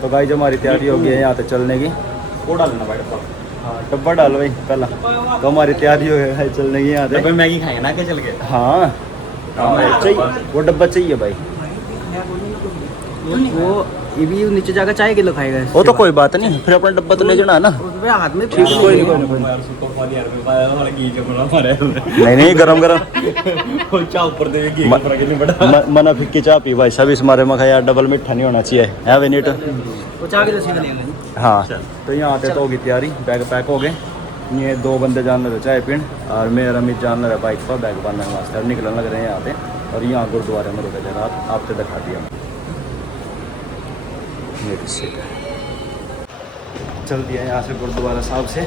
तो गाइस हमारी तैयारी हो गई है यहाँ पे चलने की। वो डालना भाई डब्बा। हाँ डब्बा डाल भाई पहला। तो हमारी तैयारी हो गई है चलने की यहाँ पे। डब्बे मैगी खाएंगे ना, क्या चल के? हाँ चाहिए वो डब्बा चाहिए भाई। वो ये भी नीचे जाकर चाय किलो खाएगा। वो तो कोई बात नहीं, फिर अपना डब्बा तो ले जाना है ना। उसमें हाथ में ठीक है, कोई नहीं कोई नहीं कोई यार सुको पानी यार में पाया वाला घी के बना मारे नहीं नहीं गरम गरम और चाय ऊपर दे घी ऊपर के नहीं बड़ा मना फिक्की चाय पी भाई सब। इस मारे में यार डबल मीठा नहीं होना चाहिए है वे नीट। वो चाय किलो सीख लेंगे। हाँ तो यहाँ आते तो होगी तैयारी, बैग पैक हो गए। ये 2 बंदे जान रहे चाय पीण और मैं रमित जान रहे बाइक पर बैग बांधने वास्ते निकलने लग रहे हैं यहाँ पे। और यहाँ गुरुद्वारे में रुके थे रात, आपसे दिखा दिया मेरी सीट है। चल दिया यहाँ से गुरुद्वारा साहब से।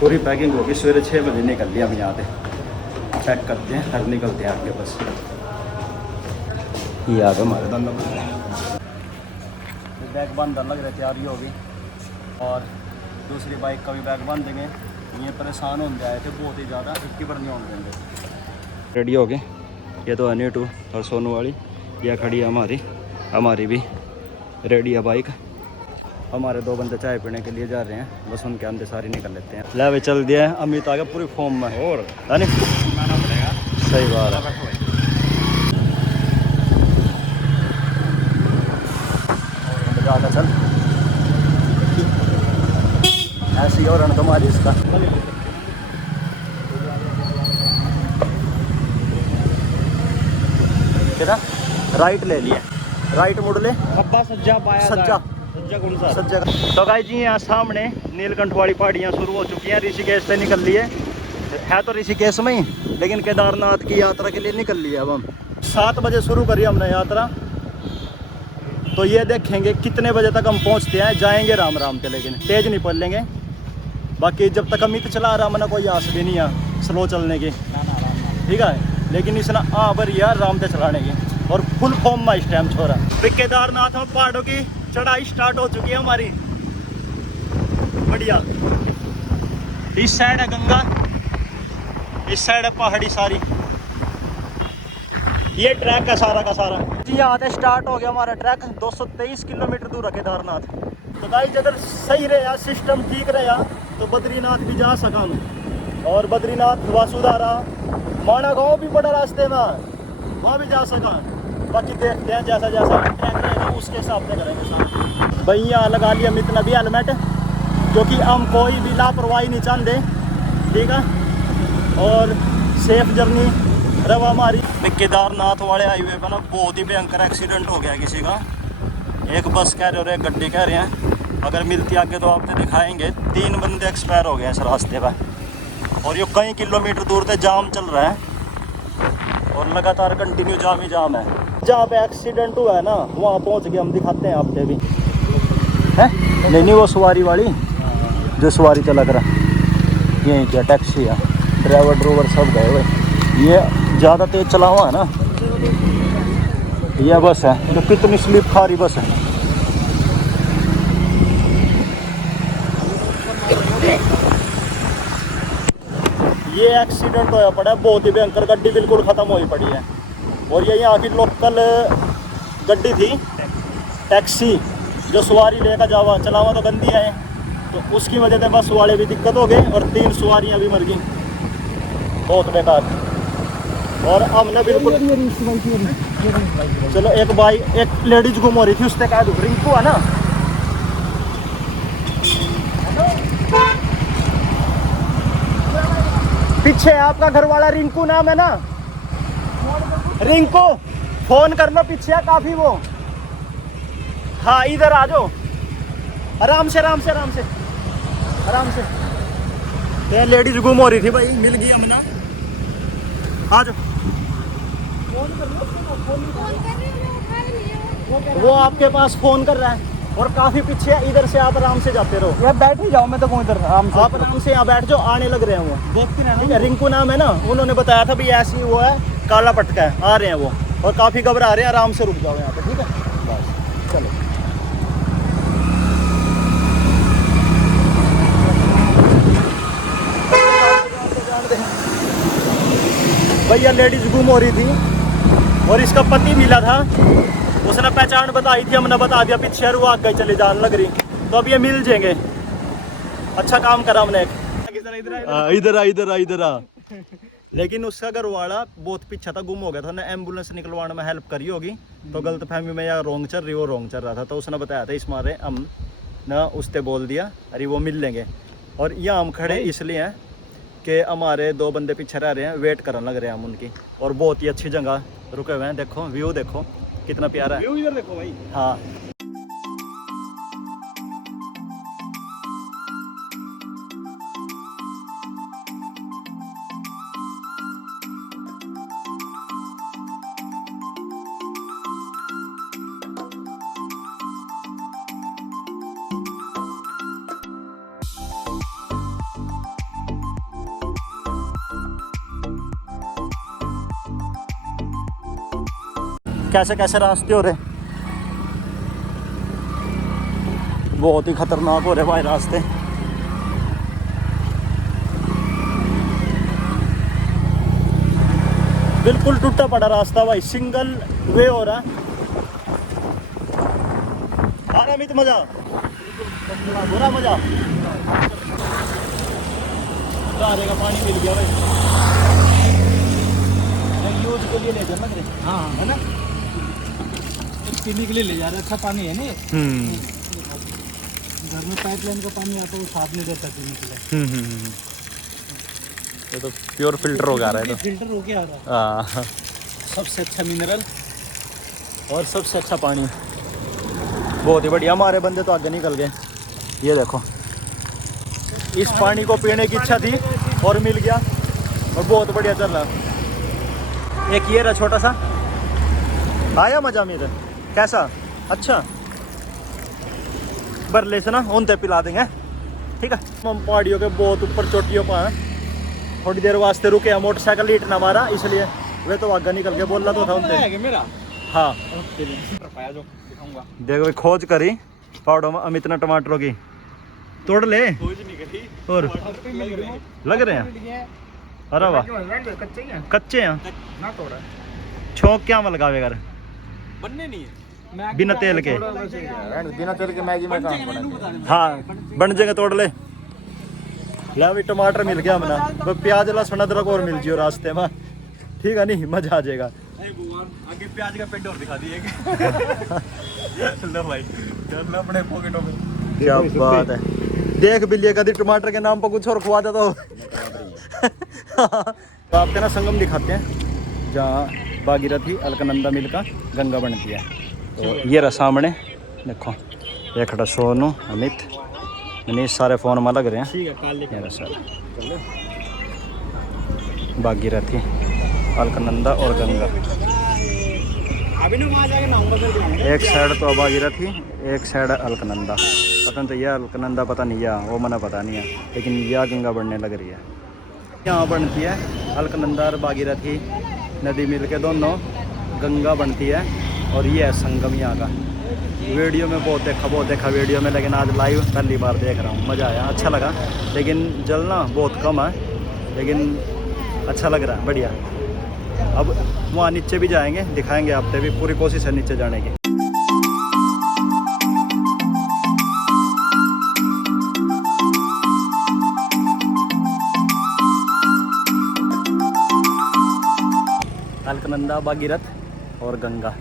पूरी पैकिंग होगी, सवेरे 6 बजे निकल लिया हम यहाँ पे। पैक करते हैं और निकलते हैं आपके पास। ये आ गए हमारे दोनों बैग बंद लग रहे, तैयारी होगी। और दूसरी बाइक का भी बैग बांध देंगे। ये परेशान होने आए थे बहुत ही ज़्यादा, इतनी पर नहीं होने देंगे। रेडी हो गए, ये तो अनी टू और सोनू वाली यह खड़ी है हमारी भी रेडी है बाइक। हमारे 2 बंदे चाय पीने के लिए जा रहे हैं, बस उनके अंदर सारी निकल लेते हैं। ले चल दिया है, अमित आ गया पूरी फॉर्म में और है नहीं पड़ेगा। सही बात है। ज़्यादा चल ऐसी और तुम्हारी इसका कितना राइट ले लिया, राइट मुड़ ले अब्बा सज्जा पाया सज्जा कौन सा सज्जा। तो गाइस जी यहाँ सामने नीलकंठ वाली पहाड़ियाँ शुरू हो चुकी हैं। ऋषिकेश से निकल लिए है तो ऋषिकेश में ही, लेकिन केदारनाथ की यात्रा के लिए निकल लिए। अब हम 7 बजे शुरू करी हमने यात्रा, तो ये देखेंगे कितने बजे तक हम पहुँचते हैं। जाएंगे राम राम के, लेकिन तेज नहीं पड़ लेंगे। बाकी जब तक अमित चला रहा मैंने कोई आस भी नहीं है स्लो चलने की, ठीक है। लेकिन इसने पर यार राम से चलाने की और फुल फॉर्म में इस टाइम छोड़ा। फिर केदारनाथ में पहाड़ों की चढ़ाई स्टार्ट हो चुकी है हमारी, बढ़िया। इस साइड है गंगा, इस साइड है पहाड़ी सारी। ये ट्रैक है सारा का सारा जी। यहाँ से स्टार्ट हो गया हमारा ट्रैक। 223 किलोमीटर दूर है केदारनाथ। तो गाइस अगर सही रहा, सिस्टम ठीक रहा, तो बद्रीनाथ भी जा सका हम। और बद्रीनाथ, वासुधारा, माणा गाँव भी बड़ा रास्ते में, वहाँ भी जा सका। बाकी देखते हैं जैसा जैसा ट्रैक रहेगा उसके हिसाब से करेंगे सारा। भाई यहाँ लगा लिया अमित ने भी हेलमेट, क्योंकि हम कोई भी लापरवाही नहीं चाहते, ठीक है। और सेफ जर्नी रवा हमारी। केदारनाथ वाले हाईवे पर ना बहुत ही भयंकर एक्सीडेंट हो गया किसी का। एक बस कह रहे और एक गड्डी कह रहे हैं। अगर मिलती आगे तो आपको दिखाएंगे। 3 बंदे एक्सपायर हो गए इस रास्ते पर, और ये कई किलोमीटर दूर से जाम चल रहा है और लगातार कंटिन्यू जाम ही जाम है। जहाँ पे एक्सीडेंट हुआ है ना वहाँ पहुँच गए हम, दिखाते हैं आपके भी है। नहीं वो सवारी वाली जो सवारी चला करा, यही क्या टैक्सी है, ड्राइवर ड्रोवर सब गए हुए। ये ज़्यादा तेज चला हुआ है ना, यह बस है जो कितनी स्लिप खा रही बस है। ये एक्सीडेंट होया पड़ा है बहुत ही भयंकर, गड्डी बिल्कुल ख़त्म हुई पड़ी है। और ये यहाँ की लोकल गड्डी थी टैक्सी, जो सवारी लेकर जावा चलावा तो गंदी है, तो उसकी वजह से बस वाले भी दिक्कत हो गए और 3 सवारियाँ भी मर गई, बहुत बेकार। और हमने बिल्कुल चलो एक भाई एक लेडीज घूम रही थी, उससे कहा रिंकू है ना, पीछे आपका घर वाला रिंकू नाम है ना, रिंकू फोन कर लो, पीछे है काफी वो। हाँ इधर आ जाओ, आराम से आराम से आराम से आराम से। तो लेडीज गुम हो रही थी भाई, मिल गई हमने, आ जाओ। वो आपके पास फोन कर रहा है और काफी पीछे है, इधर से आप आराम से जाते रहो। यार बैठ ही जाओ, मैं तो कहूँ इधर आप आराम से यहाँ बैठ जाओ, आने लग रहे हैं वो। ठीक है, रिंकू नाम है ना, उन्होंने बताया था भाई ऐसी वो है, काला पटका है, आ रहे हैं वो और काफी घबरा रहे हैं। आराम से रुक जाओ यहाँ पे, ठीक है बस चलो। भैया लेडीज गुम हो रही थी और इसका पति मिला था उसने पहचान बताई थी, हमने बता दिया पीछे, वो आगे चले जाने लग रही। तो अब ये मिल जाएंगे। अच्छा काम करा हमने। इधर आ। लेकिन उसका घर वाला बहुत पीछे था, गुम हो गया था ना, एम्बुलेंस निकलवाने में हेल्प करी होगी। तो गलतफहमी में या रोंग चल रही, वो रोंग चल रहा था। तो उसने बताया था, इस मारे हम ना उसने बोल दिया अरे वो मिल लेंगे। और यहाँ हम खड़े इसलिए हैं कि हमारे 2 बंदे पीछे रह रहे हैं, वेट करने लग रहे हैं हम उनकी। और बहुत ही अच्छी जगह रुके हुए हैं। देखो व्यू, देखो कितना प्यारा है। व्यू इधर देखो भाई। हाँ कैसे कैसे रास्ते हो रहे, बहुत ही खतरनाक हो रहे भाई रास्ते। बिल्कुल टूटा पड़ा रास्ता भाई, सिंगल वे हो रहा। आ रहा मित मजा, बुरा मजा। गारे का पानी मिल गया भाई, यूज के लिए ले जाना। हाँ है ना, पीने के लिए ले जा रहे। अच्छा पानी है ना, घर में पाइपलाइन का पानी आता है, वो साफ नहीं देता पीने के लिए। ये तो प्योर फिल्टर हो गया रहा है। तो फिल्टर हो गया आ रहा है। हाँ, सबसे अच्छा मिनरल और सबसे अच्छा पानी, बहुत ही बढ़िया। हमारे बंदे तो आगे निकल गए। ये देखो, इस पानी को पीने की इच्छा थी और मिल गया, और बहुत बढ़िया चल रहा। एक ये रहा छोटा सा, आया मजा मेरे। कैसा? अच्छा, बरले से ना उनते पिला देंगे, ठीक है। हम पहाड़ियों के बहुत ऊपर चोटियों पर हैं, थोड़ी देर वास्ते रुके हैं, मोटरसाइकिल हीट ना मारा इसलिए। वे तो आगे निकल के बोल रहा तो था उनसे। मेरा हाँ जो दिखाऊंगा। देखो खोज करी पहाड़ों में अमित ने टमाटरों की, तोड़ ले। खोज नहीं करी और लग रहे हैं, अरे वाह, कच्चे हैं ना तोड़ा, छोंक क्या में लगावे घर, बनने नहीं है बिना तेल के। बिना तेल के मैगी में काम बना। हाँ बन जाएंगे, तोड़ ले। ला भी टमाटर मिल गया हमने, वो प्याज लहसुन अदरक और मिल जियो रास्ते में, ठीक है नहीं, मजा आ जाएगा। आगे प्याज का पेड़ और दिखा दिए लो भाई, चल अपने पॉकेटों में। क्या बात है, देख बिल्ली कभी टमाटर के नाम पर कुछ और खुआ दे तो। तो आपके ना संगम दिखाते हैं जहाँ भागीरथी अलकनंदा मिल का गंगा बनती है। तो ये रहा सामने देखो, ये खड़ा सोनू, अमित, मनीष, सारे फोन में लग रहे हैं। ठीक है, काल लेके ये रहा सर, भागीरथी अलकनंदा और गंगा। अभी ना वहाँ जाके नाऊंगा फिर। एक साइड तो भागीरथी, एक साइड अलकनंदा। पता नहीं तो यह अलकनंदा पता नहीं, या वो मना पता नहीं है, लेकिन यह गंगा बढ़ने लग रही है। यहाँ बनती है अलकनंदा और भागीरथी नदी मिल के दोनों गंगा बनती है, और ये है संगम यहाँ का। वीडियो में बहुत देखा वीडियो में, लेकिन आज लाइव पहली बार देख रहा हूँ। मज़ा आया, अच्छा लगा, लेकिन जलना बहुत कम है, लेकिन अच्छा लग रहा है, बढ़िया। अब वहाँ नीचे भी जाएंगे, दिखाएंगे आपसे भी, पूरी कोशिश है नीचे जाने की। अलकनंदा, भागीरथ और गंगा,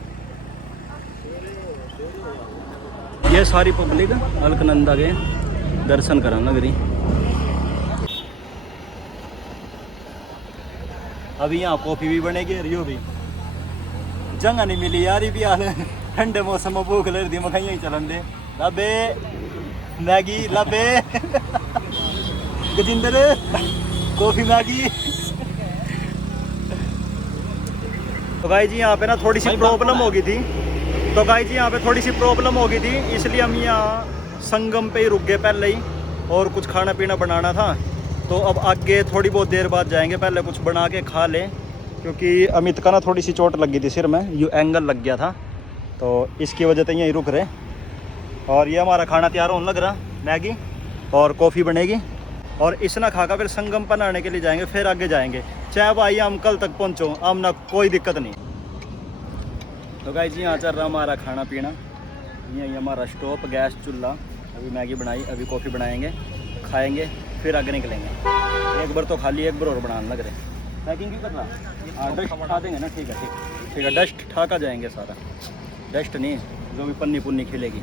ये सारी पब्लिक अलकनंदा के दर्शन कराने लग रही। अभी यहाँ कॉफ़ी भी बनेगी, रियो भी जगह नहीं मिली यार, भी हाल ठंडे मौसम में भूख लग रही, मैं यहीं चलन दे लबे मैगी लबे गजिंदर कॉफ़ी मैगी। तो गाइस जी यहाँ पे ना थोड़ी सी प्रॉब्लम हो गई थी, इसलिए हम यहाँ संगम पे ही रुक गए पहले ही, और कुछ खाना पीना बनाना था। तो अब आगे थोड़ी बहुत देर बाद जाएंगे, पहले कुछ बना के खा लें, क्योंकि अमित का ना थोड़ी सी चोट लग गई थी सिर में, यू एंगल लग गया था, तो इसकी वजह से यहीं रुक रहे। और ये हमारा खाना तैयार होने लग रहा, मैगी और कॉफ़ी बनेगी, और इसना खाकर फिर संगम पर नहाने के लिए जाएंगे, फिर आगे जाएंगे। चाहे भाई हम कल तक पहुँचो, हम ना कोई दिक्कत नहीं। तो गाइस जी यहाँ चल रहा हमारा खाना पीना। यही हमारा स्टोव, गैस, चूल्हा। अभी मैगी बनाई, अभी कॉफ़ी बनाएंगे, खाएंगे, फिर आगे निकलेंगे। एक बार तो खाली, एक बार और बनाने लग रहे। पैकिंग क्यों कर रहा? हाँ, डस्ट उठा देंगे ना। ठीक है, ठीक है, डस्ट ठा का जाएंगे सारा। डस्ट नहीं, जो भी पन्नी पुन्नी खिलेगी।